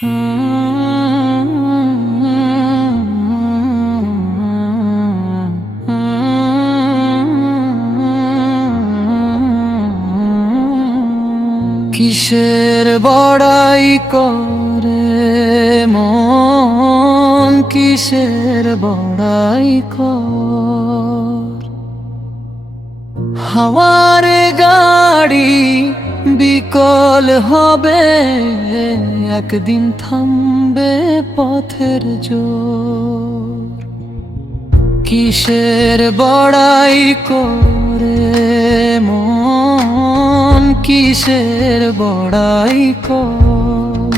কিসের বড়াই করে মন, কিসের বড়াই কর। হাওয়ার গাড়ি বিকল হবে, একদিন থামবে পথের জোর। কিসের বড়াই করে মন, কিসের বড়াই কর।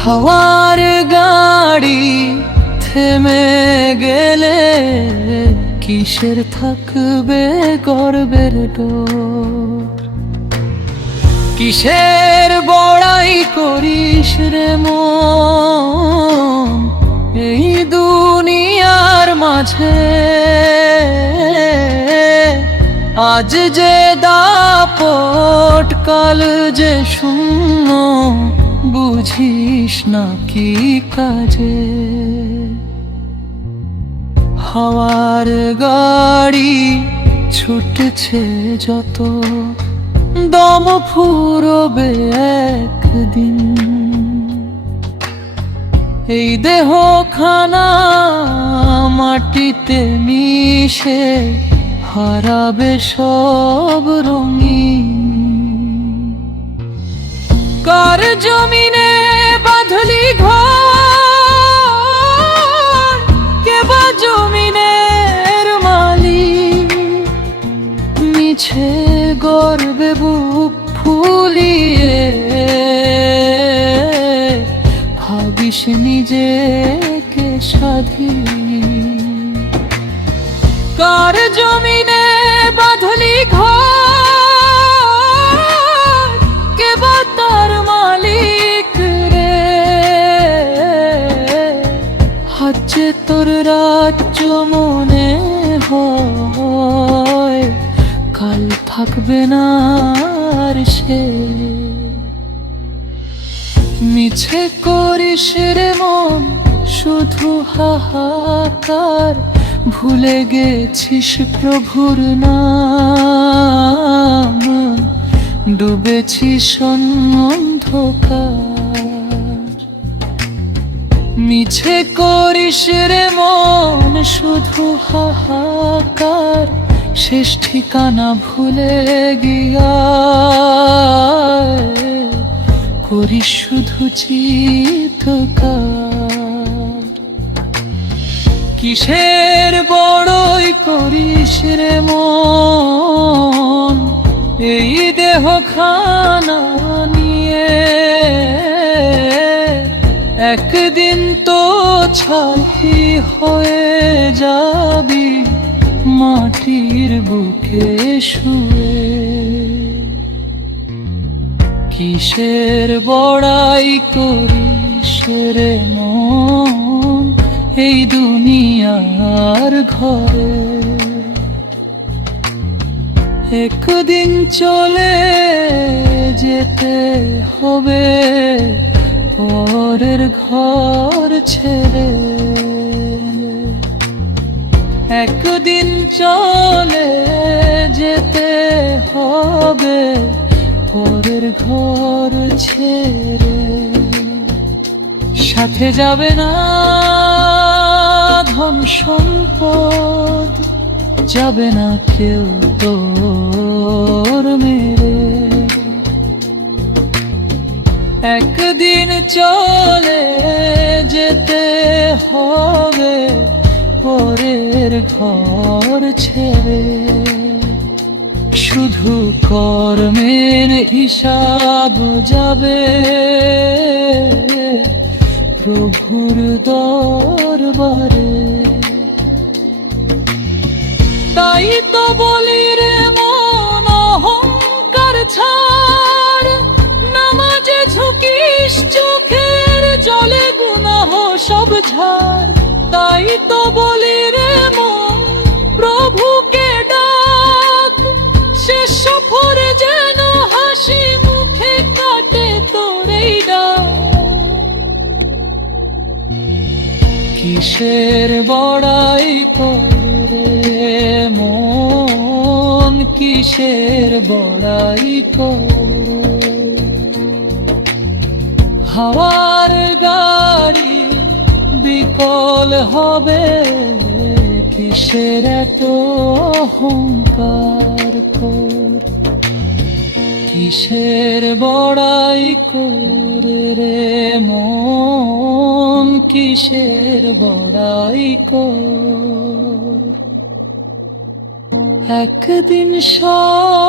হাওয়ার গাড়ি থেমে গেলে কিসের থাকবে গর্বের ডোর। কিসের বড়াই করিস রে মন এই দুনিয়ার মাঝে। আজ যে দাপট কাল যে শূন্য, বুঝিস না কি কাজে। হাওয়ার গাড়ি ছুটছে যত, দম ফুরবে একদিন। এই দেহ খানা মাটিতে মিশে হারাবে সব রঙিন। কার জমিনে বাঁধলি ঘর, কে বা জমিনের মালিক। মিছে গর্বে বুক ফুলিয়ে ভাবিস নিজেকে স্বাধীন। কার জমিনে বাঁধলি ঘর, কে বা তার মালিক রে। আজ তোর রাজ্য মনে হয়, কাল থাকবে না আর সে। মিছে করিস রে মন শুধু হাহাকার, ভুলে গেছিস প্রভুর নাম। ডুবেছিস অন্ধকার। মিছে করিস রে মন শুধু হাহাকার, শেষ ঠিকানা ভুলে গিয়া করিস শুধু চিৎকার। কিসের বড়াই করিস রে মন এই দেহ খানা নিয়ে। একদিন তো ছাই হয়ে যাবি মাটির বুকে শুয়ে। কিসের বড়াই করিস রে মন এই দুনিয়ার ঘরে। একদিন চলে যেতে হবে পরের ঘর ছেড়ে। একদিন চলে যেতে হবে পরের ঘর ছেড়ে। সাথে যাবে না ধন সম্পদ, যাবে না কেউ তোর মেরে। একদিন চলে যেতে হবে পরের ঘর ছেড়ে। শুধু কর্মের হিসাব যাবে প্রভুর দরবারে। তাই তো বলি রে মন অহংকার ছাড়, নামাজে ঝুঁকিস চোখের জলে গুনাহ সব ঝাড়। তাই তো বলি রে মন প্রভুকে ডাক, শেষ সফরে যেন হাসি মুখে কাটে তোর এই কিসের বড়াই করে মন, কিসের বড়াই করে। হাওয়ার গাড়ি বিকল হবে, কিসের এত অহংকার কর। কিসের বড়াই করে রে মন, কিসের বড়াই কর। একদিন সব